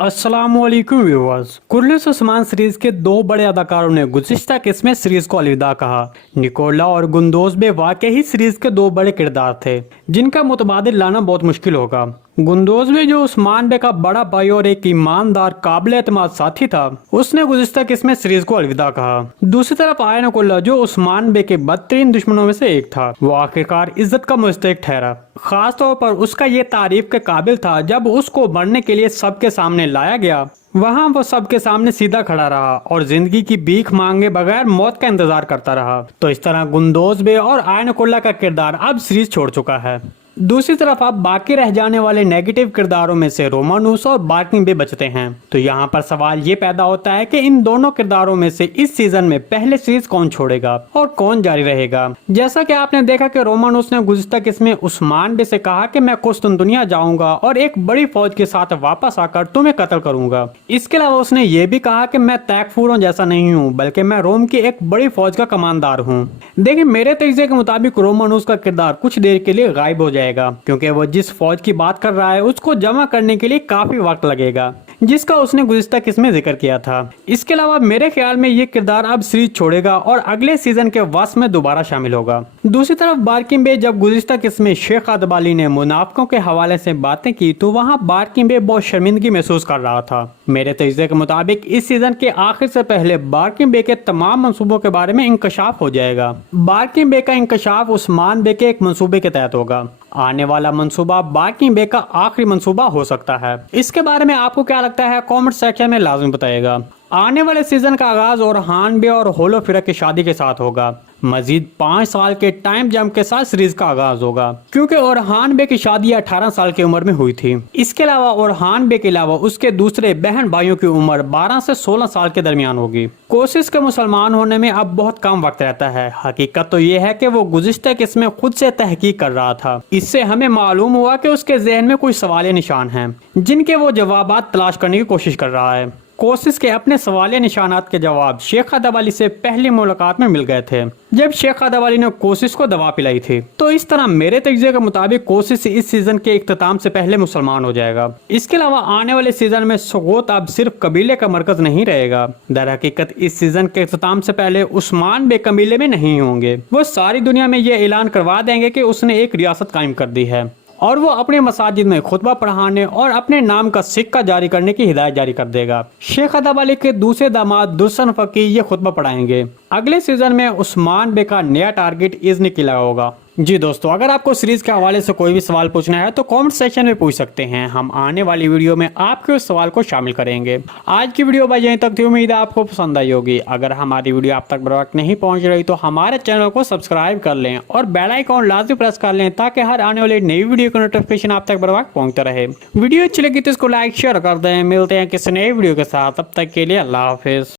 अस्सलामुअलैकुम viewers. कुर्लिस Usman series के दो बड़े अदाकारों ने गुज़िश्ता किस्त में सीरीज को अलविदा कहा। निकोला और गुंदोज बे वाकई ही सीरीज के दो बड़े किरदार थे जिनका मुतबादिल लाना बहुत मुश्किल होगा। गुंदोज बे जो उस्मान बे का बड़ा भाई और एक ईमानदार काबिल एतमाद साथी था, उसने गुज़िश्ता किस्त में सीरीज को अलविदा कहा। दूसरी तरफ आया निकोला जो उस्मान बे के बदतरीन दुश्मनों में से एक था, वो आखिरकार इज्जत का मुस्तहिक ठहरा। खास तौर पर उसका ये तारीफ के काबिल था जब उसको मरने के लिए सबके सामने लाया गया। वहाँ वो सबके सामने सीधा खड़ा रहा और जिंदगी की भीख मांगे बगैर मौत का इंतजार करता रहा। तो इस तरह गुंदोज बे और आयनकुल्ला का किरदार अब सीरीज छोड़ चुका है। दूसरी तरफ अब बाकी रह जाने वाले नेगेटिव किरदारों में से रोमानूस और बार्किंग बे बचते हैं। तो यहाँ पर सवाल ये पैदा होता है कि इन दोनों किरदारों में से इस सीजन में पहले सीरीज कौन छोड़ेगा और कौन जारी रहेगा। जैसा कि आपने देखा कि रोमानूस ने गुज़िश्ता किस्त में उस्मान बे से कहा कि मैं कुस्तुनतुनिया जाऊंगा और एक बड़ी फौज के साथ वापस आकर तुम्हें कत्ल करूंगा। इसके अलावा उसने ये भी कहा कि मैं तैकफूरों जैसा नहीं हूँ बल्कि मैं रोम की एक बड़ी फौज का कमांडर हूँ। देखिए, मेरे तजज़िये के मुताबिक रोमानूस का किरदार कुछ देर के लिए गायब हो जाएगा क्योंकि वो जिस फौज की बात कर रहा है उसको जमा करने के लिए काफी वक्त लगेगा, जिसका उसने गुज़िश्ता किस्त में जिक्र किया था। इसके अलावा मेरे ख्याल में ये किरदार अब सीरीज छोड़ेगा और अगले सीजन के वस्त में दोबारा शामिल होगा। दूसरी तरफ बार्किंग बे जब गुज़िश्ता किस्त में शेख अदबाली ने मुनाफिकों के हवाले से बातें की तो वहाँ बार्किंग बे बहुत शर्मिंदगी महसूस कर रहा था। मेरे तजज़िये के मुताबिक इस सीजन के आखिर से पहले बार्किंग बे के तमाम मंसूबों के बारे में इंकशाफ हो जाएगा। बार्किंग बे का इंकशाफ उस्मान बे के एक मंसूबे के तहत होगा। आने वाला मंसूबा बार्किंग बे का आखिरी मंसूबा हो सकता है। इसके बारे में आपको क्या लगता है कमेंट सेक्शन में लाजमी बताइएगा। आने वाले सीजन का आगाज ओरहान बे और होलो फिरक की शादी के साथ होगा। मजीद 5 साल के टाइम जंप के साथ सीरीज का आगाज होगा क्योंकि ओरहान बे की शादी 18 साल की उम्र में हुई थी। इसके अलावा ओरहान बे के अलावा उसके दूसरे बहन भाइयों की उम्र 12 से 16 साल के दरमियान होगी। कोशिश के मुसलमान होने में अब बहुत कम वक्त रहता है। हकीकत तो ये है कि वो गुज़िश्ता किस्त में खुद से तहकीक कर रहा था। इससे हमें मालूम हुआ कि उसके जहन में कुछ सवालिया निशान हैं जिनके वो जवाबात तलाश करने की कोशिश कर रहा है। कोशिश के अपने सवालिया निशानात के जवाब शेख अदबाली से पहली मुलाकात में मिल गए थे जब शेख अदबाली ने कोशिश को दवा पिलाई थी। तो इस तरह मेरे तजज़िये के मुताबिक कोशिश इस सीजन के इख्तिताम से पहले मुसलमान हो जाएगा। इसके अलावा आने वाले सीजन में सुगोत अब सिर्फ कबीले का मरकज नहीं रहेगा। दर हकीकत इस सीजन के इख्तिताम से पहले उस्मान बे कबीले में नहीं होंगे। वो सारी दुनिया में ये ऐलान करवा देंगे कि उसने एक रियासत कायम कर दी है और वो अपने मसाजिद में खुतबा पढ़ाने और अपने नाम का सिक्का जारी करने की हिदायत जारी कर देगा। शेख अदबाली के दूसरे दामाद दुर्सन फकी ये खुतबा पढ़ाएंगे। अगले सीजन में उस्मान बे का नया टारगेट इज़्न किला होगा। जी दोस्तों, अगर आपको सीरीज के हवाले से कोई भी सवाल पूछना है तो कमेंट सेक्शन में पूछ सकते हैं। हम आने वाली वीडियो में आपके उस सवाल को शामिल करेंगे। आज की वीडियो भाई यहीं तक थी। उम्मीद है आपको पसंद आई होगी। अगर हमारी वीडियो आप तक बर वक्त नहीं पहुंच रही तो हमारे चैनल को सब्सक्राइब कर लें और बेल आइकन लाजमी प्रेस कर लें ताकि हर आने वाली नई वीडियो का नोटिफिकेशन आप तक बर वक्त पहुंचता रहे। वीडियो अच्छी लगी तो इसको लाइक शेयर कर दें। मिलते हैं किसी नई वीडियो के साथ, तब तक के लिए अल्लाह हाफिज।